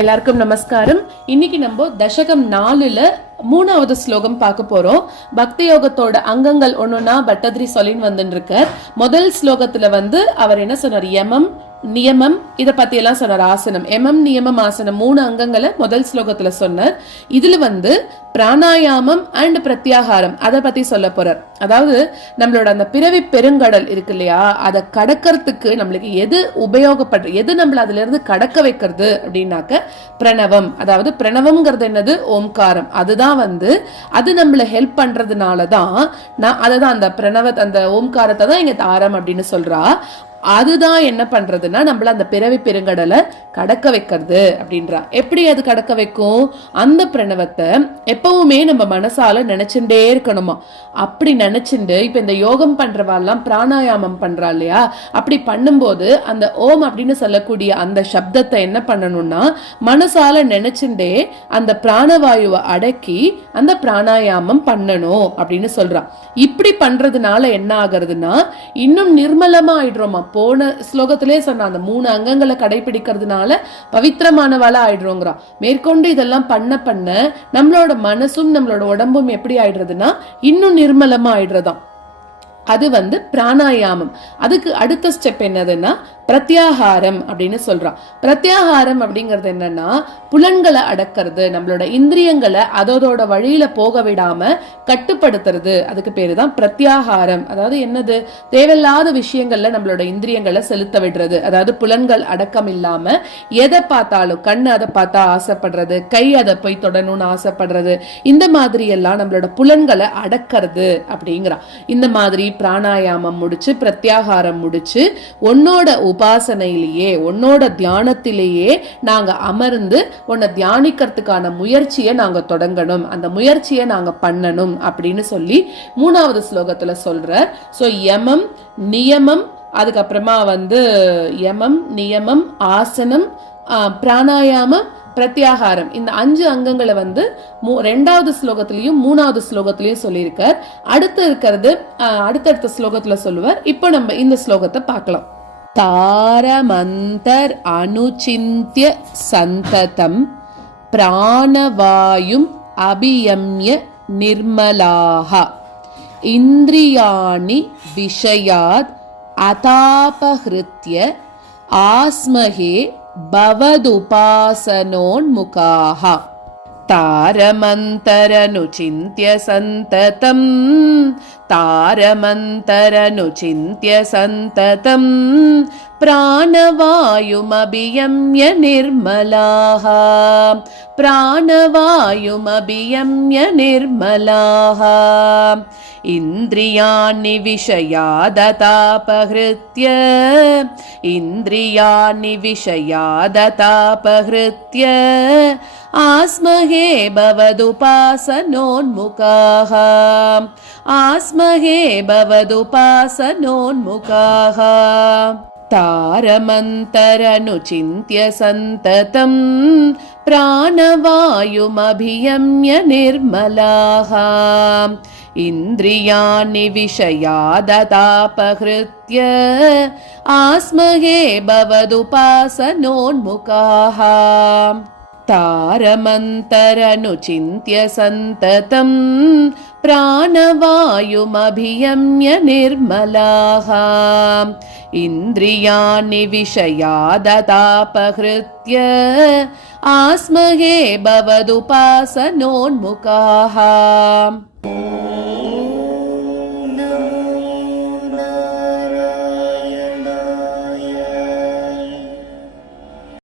எல்லாருக்கும் நமஸ்காரம். இன்னைக்கு நம்ம தசகம் 4ல 3வது ஸ்லோகம் பார்க்க போறோம். பக்தி யோகத்தோட அங்கங்கள் ஒன்னொன்னா பட்டத்ரி சொல்லின்னு வந்துட்டு இருக்கார். முதல் ஸ்லோகத்துல அவர் என்ன சொன்னார், யமம் நியமம் இத பத்தி எல்லாம் சொன்னார். ஆசனம், யமம் நியமம் ஆசனம் 3 அங்கங்களை முதல் ஸ்லோகத்துல சொன்னார். இதுல பிராணாயாமம் அண்ட் பிரத்யாகாரம் அதை பத்தி சொல்ல போறார். அதாவது நம்மளோட அந்த பிறவி பெருங்கடல் இருக்கு இல்லையா, அதை கடக்கிறதுக்கு நம்மளுக்கு எது உபயோகப்படுற, எது நம்மள அதுல இருந்து கடக்க வைக்கிறது அப்படின்னாக்க பிரணவம். அதாவது பிரணவம்ங்கிறது என்னது, ஓம்காரம். அதுதான் அது நம்மள ஹெல்ப் பண்றதுனாலதான் நான் அததான் அந்த அந்த ஓம்காரத்தை தான் இங்க தாரம் அப்படின்னு சொல்றா. அதுதான் என்ன பண்றதுன்னா நம்மள அந்த பிறவி பெருங்கடலை கடக்க வைக்கிறது அப்படின்றா. எப்படி அது கடக்க வைக்கும், அந்த பிரணவத்தை எப்பவுமே நம்ம மனசால நினைச்சுட்டே இருக்கணுமா. அப்படி நினைச்சுட்டு இப்ப இந்த யோகம் பண்றவாள்லாம் பிராணாயாமம் பண்றா இல்லையா, அப்படி பண்ணும்போது அந்த ஓம் அப்படின்னு சொல்லக்கூடிய அந்த சப்தத்தை என்ன பண்ணணும்னா மனசால நினைச்சுட்டே அந்த பிராணவாயுவை அடக்கி அந்த பிராணாயாமம் பண்ணணும் அப்படின்னு சொல்றான். இப்படி பண்றதுனால என்ன ஆகுறதுன்னா இன்னும் நிர்மலமா ஆயிடுறோமா. போன ஸ்லோகத்திலே சொன்ன அந்த 3 அங்கங்களை கடைபிடிக்கிறதுனால பவித்திரமானவாளா ஆயிடுறோங்கிறான். மேற்கொண்டு இதெல்லாம் பண்ண நம்மளோட மனசும் நம்மளோட உடம்பும் எப்படி ஆயிடுறதுன்னா இன்னும் நிர்மலமா ஆயிடுறதாம். அது பிராணாயாமம். அதுக்கு அடுத்த ஸ்டெப் என்னதுன்னா பிரத்யாகாரம் அப்படின்னு சொல்றான். பிரத்யாகாரம் அப்படிங்கிறது என்னன்னா புலன்களை அடக்கிறது, நம்மளோட இந்திரியங்களை அதோட வழியில போக விடாம கட்டுப்படுத்துறது. அதுக்கு பேருதான் பிரத்யாகாரம். அதாவது என்னது, தேவையில்லாத விஷயங்கள்ல நம்மளோட இந்திரியங்களை செலுத்த விடுறது. அதாவது புலன்கள் அடக்கம் இல்லாம எதை பார்த்தாலும், கண்ணு அதை பார்த்தா ஆசைப்படுறது, கை அதை போய் தொடணும்னு ஆசைப்படுறது, இந்த மாதிரி எல்லாம் நம்மளோட புலன்களை அடக்கிறது அப்படிங்கிறான். இந்த மாதிரி பிராணாயாமம் முடிச்சு பிரத்யாகாரம் முடிச்சு உன்னோட உபாசனையிலேயே உன்னோட தியானத்திலேயே நாங்க அமர்ந்து உன்னை தியானிக்கிறதுக்கான முயற்சியை நாங்க தொடங்கணும், அந்த முயற்சியை நாங்க பண்ணணும் அப்படின்னு சொல்லி 3வது ஸ்லோகத்துல சொல்ற. சோ யமம் நியமம், அதுக்கப்புறமா யமம் நியமம் ஆசனம் பிராணாயாமம் பிரத்யாகாரம், இந்த 5 அங்கங்களை 2வது ஸ்லோகத்திலையும் 3வது ஸ்லோகத்திலையும் சொல்லியிருக்கார். அடுத்து இருக்கிறது அடுத்தடுத்த ஸ்லோகத்துல சொல்லுவார். இப்போ நம்ம இந்த ஸ்லோகத்தை பார்க்கலாம். தாரமந்தர் அனுசிந்திய சந்ததம் பிராணவாயும் அபியம்ய நிர்மலாஹ இந்திரியாணி விஷயாத் அதாபஹ்ருத்ய ஆஸ்மஹே பவதுபாசனோன்முகாஹ. தாரமந்தரனுசிந்த்ய சந்ததம் தாரமந்தரனுசிந்த்ய சந்ததம் பிராணவாயுமபியம்ய நிர்மலாஹ பிராணவாயுமபியம்ய நிர்மலாஹ இந்திரியாணி விஷயாததாபஹ்ருத்ய இந்திரியாணி விஷயாததாபஹ்ருத்ய ஆஸ்மஹே பவதுபாசனோன்முகாஹ ஆஸ்மஹே பவதுபாசனோன்முகாஹ. தாரமந்தரனுசிந்த்ய சந்ததம் பிராணவாயுமபியம்ய நிர்மலாஹ இந்திரியாணி விஷயாததாபஹ்ருத்ய ஆஸ்மஹே பவதுபாசனோன்முகாஹ. தாரமந்தரனுசிந்த்ய சந்ததம் பிராணவாயுமபியம்ய நிர்மலாஹ இந்திரியாணி விஷயாததாபஹ்ருத்ய ஆஸ்மஹே பவதுபாசனோன்முகாஹ.